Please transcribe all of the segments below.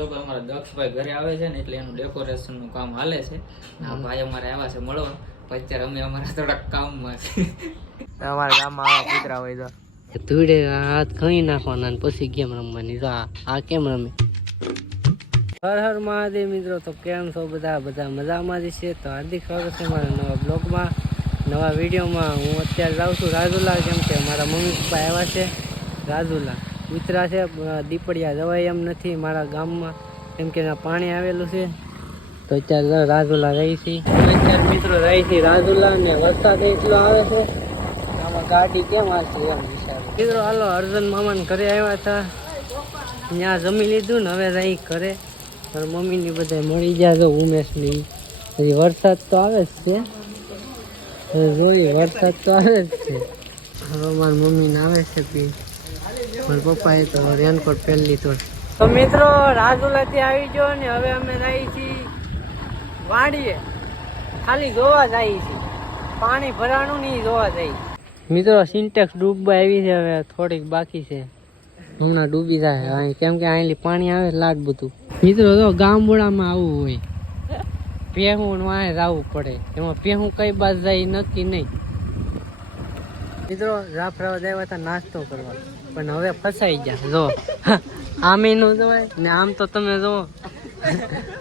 જો કે અમારા દક્ષભાઈ ઘરે આવે છે ને એટલે એનું ડેકોરેશનનું કામ હાલે છે. આ ભાઈ અમારે આવ્યા છે મળવા. પણ અત્યારે અમે અમારા થોડાક કામમાં છે અમારા ગામમાં આવા કૂતરા હોય તો. ધૂળે હાથ ખણી નાખવાના પછી ગેમ રમવાની. તો આ આ કેમ રમે? હર હર મહાદેવ મિત્રો તો કેમ છો બધા? બધા મજામાં જ છે. તો હાર્દિક સ્વાગત છે મારા નવા બ્લોગમાં. નવા વિડીયોમાં હું અત્યારે જાઉં છું રાજુલા કેમ કે મારા મમ્મી પપ્પા આવ્યા છે રાજુલા કૂતરા છે દીપડિયા જવાય એમ નથી મારા ગામમાં કેમ કે પાણી આવેલું છે. તો અત્યારે રાજુલા રહી છે. અત્યારે મિત્રો રહી છે રાજુલા ને વરસાદ એટલો આવે છે આમાં ગાડી કેમ આવશે એમ વિચાર. મિત્રો હાલો અર્જુન મામાને ઘરે આવ્યા હતા. ત્યાં જમી લીધું ને હવે રહી ઘરે. મારા મમ્મીને બધા મળી ગયા તો ઉમેશની. હજી વરસાદ તો આવે જ છે. જોઈએ વરસાદ તો આવે જ છે. હવે મારી મમ્મીને આવે છે પી. મારા પપ્પાએ તો રેનકોટ પહેરી લીધો. તો મિત્રો રાજુલાથી આવી ગયો ને હવે અમે રહી છીએ વાડીએ. ખાલી જોવા જઈએ છીએ પાણી ભરાણું નહીં જોવા જઈએ મિત્રો સિન્ટેક્સ ડૂબવા આવી છે હવે થોડીક બાકી છે. હમણાં ડૂબી જાય. અહીં કેમ કે અહીંથી પાણી આવે લાટ બધું. મિત્રો તો ગામડામાં આવવું હોય પેહું વાંહે જવું પડે. એમાં પેહું કઈ બાજુ જાય નક્કી નહીં. મિત્રો રાફરાવા આવ્યા હતા નાસ્તો કરવા. પણ હવે ફસાઈ ગયા, જો. આમ નું જવાય ને આમ તો તમે જો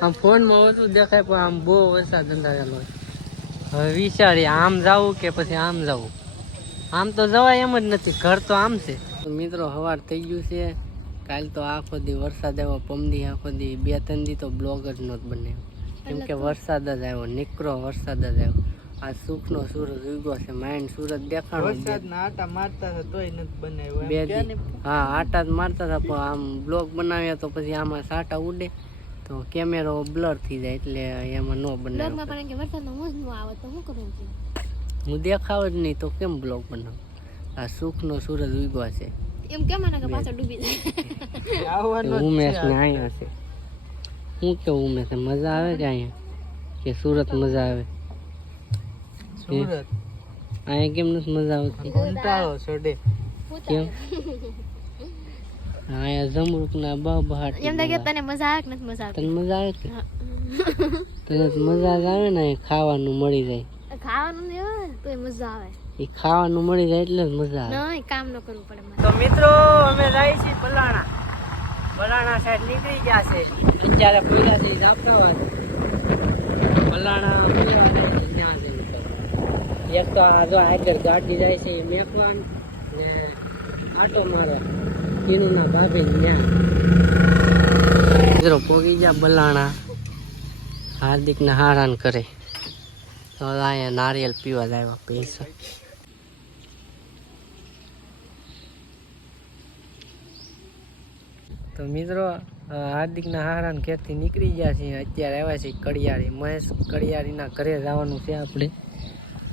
આમ ફોનમાં ઓછું દેખાય, પણ આમ બહુ વરસાદ અંધારેલો હવે વિચારીએ, આમ જાવું કે પછી આમ જાવું? આમ તો જવાય એમ જ નથી, ઘર તો આમ છે. મિત્રો, હવાર થઈ ગયું છે. કાલ તો આખો દી વરસાદ આવ્યો, પમદી આખો દી. બે, ત્રણ દી તો બ્લોગ જ નહોતો બને કેમ કે વરસાદ જ આવ્યો, નીકળો વરસાદ જ આવ્યો. આ સુખનો સૂરજ ઉગ્યો છે માઇન્ડ સૂરજ દેખાણો બે બનાવ્યું હા આટા જ મારતા હતા પણ આમ બ્લોગ બનાવ્યા તો પછી આમાં સાટા ઉડે. તો કેમેરો બ્લર થઈ જાય એટલે એમાં નો બનાવ્યો હું દેખાવ જ નહીં તો કેમ બ્લોગ બનાવું? આ સુખનો સૂરજ ઉગ્યો છે. એમ કેમ કે પાછળ ડૂબી જાય? ઉમેશ ને અહીંયા છે. હું કેવું ઉમેશ મજા આવે કે અહીંયા કે સુરત મજા આવે? સુરત. અહીંયા કેમ નથી મજા આવતી? કેમ? અહીંયા જમરૂક ના બહાટ એમ લાગે તને મજા આવે કે નથી મજા તને મજા આવે કે? તને મજા જ આવે ને ખાવાનું મળી જાય. ખાવાનું નહીં આવે તો મજા આવે. એ ખાવાનું મળી જાય એટલે જ મજા આવે. નહીં કામ ન કરવું પડે તો મિત્રો અમે જાય છીએ પલાણા. પલાણા સાઈડ નીકળી ગયા છે. અત્યારે પૂર્યા છે જાફરાબાદ પલાણા પૂર્યા એક તો આ જો આગળ ગાડી જાય છે મેકવાન ને આટો મારો. કિનુના ભાભી ત્યાં પોગી ગયા બલાણા. હાર્દિકને હારાન કરે. તો અહીંયા નારિયેલ પીવા લાવ્યા પૈસા. તો મિત્રો હાર્દિકના હારાન ઘેરથી નીકળી ગયા છીએ. અત્યારે આવ્યા છીએ કડિયારી મહેશ કડિયારીના ઘરે જવાનું છે આપણે.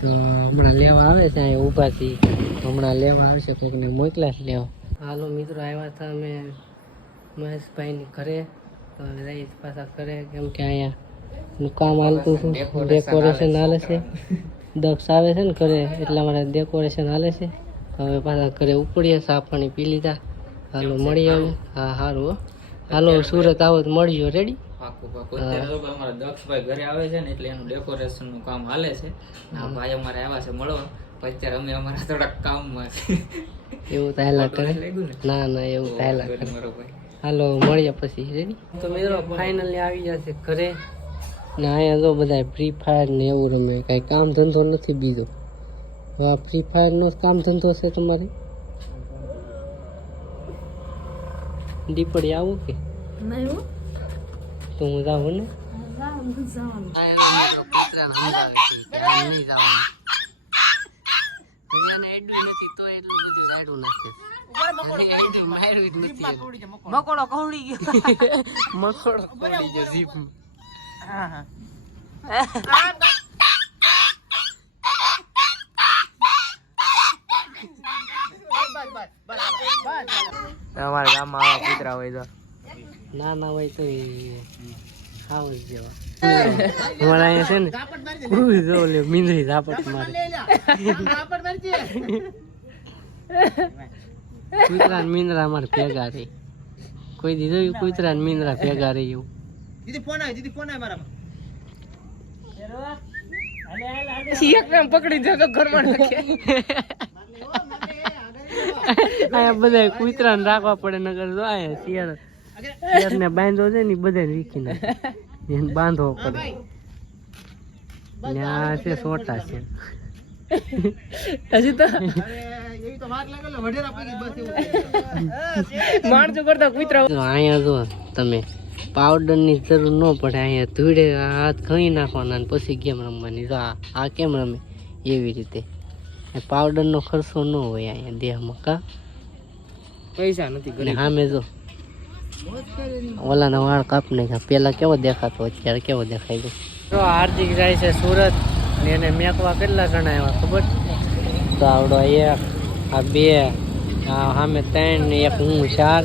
તો હમણાં લેવા આવે છે અહીંયા ઊભાથી. હમણાં લેવા આવશે કોઈકને મોકલા જ લેવા. હાલો મિત્રો આવ્યા હતા અમે મહેશભાઈની ઘરે. તો રહીશ પાછા ઘરે કેમ કે અહીંયા કામ હાલતું હતું ડેકોરેશન હાલે છે. દક્ષ આવે છે ને ઘરે એટલા માટે ડેકોરેશન હાલે છે. હવે પાછા ઘરે ઉપડીએ ચા પાણી પી લીધા. હાલો મળી આવું હા સારું હો. હાલો સુરત આવો તો મળજો રેડી પાકું પાકું. અત્યારે તો અમારા દક્ષભાઈ ઘરે આવે છે ને એટલે એનું ડેકોરેશનનું કામ હાલે છે. આ ભાઈ અમારે આવ્યા છે મળવા. પછી અત્યારે અમે અમારા થોડાક કામમાં છે. એવું તો કરે? ના? ના એવું હાલા કરે. હાલો મળ્યા પછી રેડી તો મિત્રો ફાઇનલી આવી જશે ઘરે. ને અહીંયા તો બધા ફ્રી ફાયર ને એવું રમે. કાંઈ કામ ધંધો નથી બીજો. હા આ ફ્રી ફાયરનો જ કામ ધંધો છે તમારે? દીપડી આવું કે? તો હું જાઉં ને? મકોડો કવડી ગયો. મકોડો કવડી ગયો જીપ અમારા ગામમાં આવા કૂતરા હોય તો. ના ના હોય તો ખાવ જેવા અમારા અહીંયા છે ને ઉઈ જો લે મીંદડી ઝાપટ મારે. કૂતરા ને મીંદડા મારે ભેગા રહી કોઈ દીધું કૂતરા ને મીંદરા ભેગા રહી એવું? દીદી ફોન આવે દીદી ફોન આવે મારા પકડી દો તો ઘરમાં અહીંયા બધા કુતરાને રાખવા પડે નગર જો આયા શિયાળ શિયાળ ને બાંધવો છે ને બધા વીખી ને એને બાંધવો પડે. ને છે સોટા છે. હજી તો માણસો કરતા કૂતરા અહીંયા જો તમે પાવડરની જરૂર ન પડે અહીંયા ધૂળે હાથ ખણી નાખવાના પછી ગેમ રમવાની. જો આ કેમ રમે? એવી રીતે. પાવડર નો ખર્ચો ન હોય અહીંયા દેહમાં કા? પૈસા નથી સામે જો ઓલાના વાળ કાપ નાખ્યા. પેલા કેવો દેખાતો અત્યારે કેવો દેખાય છે? તો હાર્દિક જાય છે સુરત ને એને મેકવા કેટલા જણા આવ્યા ખબર? તો આવડો એક આ બે આ સામે ત્રણ ને એક હું ચાર.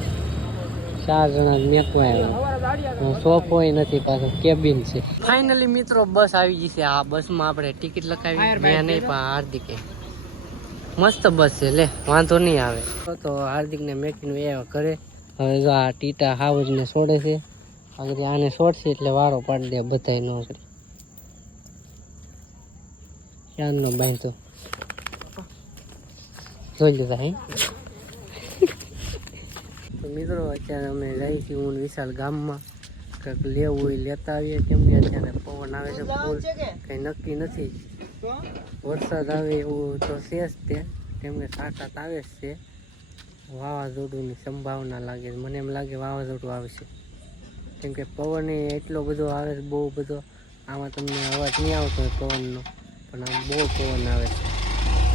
ચાર જણા મેકવા આવ્યા. સોફો નથી પાછો કેબિન છે. ફાઇનલી મિત્રો બસ આવી ગઈ છે. આ બસમાં આપણે ટિકિટ લખાવી. મેં નહીં પણ હાર્દિકે. મસ્ત બસ છે, લે, વાંધો નહીં આવે. તો હાર્દિકને મેકીને એવા કરે હવે જો આ ટીટા હાવજને છોડે છે. આગળ આને છોડશે એટલે વારો પાડી દે બધાય નોકરી ક્યારનો બાંધતો? જોઈ લીધા તો મિત્રો, અત્યારે અમે જઈએ છીએ હું વિશાલ ગામમાં. કંઈક લેવું હોય લેતા આવીએ. કેમ કે અત્યારે પવન આવે છે ફૂલ. કંઈ નક્કી નથી. વરસાદ આવે એવું તો છે જ તે. તેમને કે આવે જ છે. વાવાઝોડુંની સંભાવના લાગે મને એમ લાગે વાવાઝોડું આવશે. કેમ કે પવન એટલો બધો આવે છે, બહુ બધો. આમાં તમને અવાજ નહીં આવતો હોય પવનનો, પણ આમ બહુ પવન આવે છે.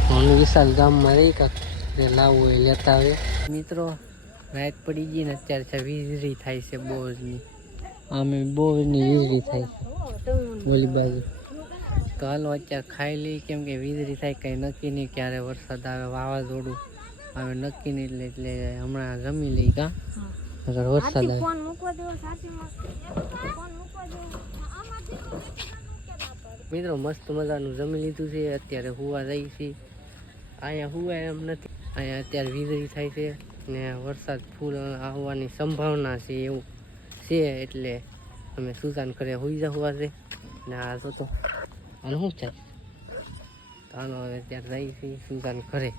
હું વિશાલ ગામમાં રહી કાંક જે લાવવું હોય લેતા આવે. મિત્રો, રાત પડી ગઈ ને અત્યારે છે, વીજળી થાય છે બહુ જની આમે બહુ જની વીજળી થાય છે. ઓલી બાજુ. તો હાલો અત્યારે ખાઈ લઈ કેમ કે વીજળી થાય કંઈ નક્કી નહીં ક્યારે વરસાદ આવે વાવાઝોડું આવે નક્કી નહીં એટલે એટલે હમણાં જમી લઈ કા અગર વરસાદ આવે. મિત્રો મસ્ત મજાનું જમી લીધું છે. અત્યારે હુવા જાય છે. અહીંયા હુવાય એમ નથી. અહીંયા અત્યારે વીજળી થાય છે ને વરસાદ ફૂલ આવવાની સંભાવના છે એવું છે એટલે અમે સુજાન કરે હોઈ જવા છે. ને આ જો તો આને શું થાય તો હવે અત્યારે રહી છે સુજાન ઘરે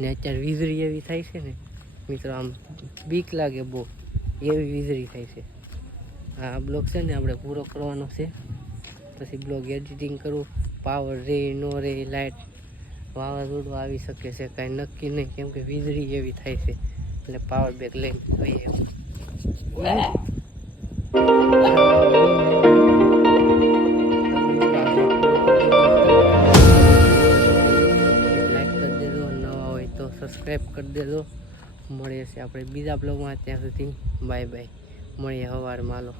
ને અત્યારે વીજળી એવી થાય છે ને, મિત્રો, આમ બીક લાગે બહુ. એવી વીજળી થાય છે. આ બ્લોક છે ને આપણે પૂરો કરવાનો છે. પછી બ્લોગ એડિટિંગ કરું પાવર રે, નો રે લાઇટ વાવાઝોડું આવી શકે છે, કાંઈ નક્કી નહીં, કેમ કે વીજળી એવી થાય છે. એટલે પાવર બેગ લઈને જોઈએ. સબસ્ક્રાઈબ કરી દેજો. મળીએ છીએ આપણે બીજા બ્લોગમાં ત્યાં સુધી બાય બાય મળીએ સવારમાં હાલો.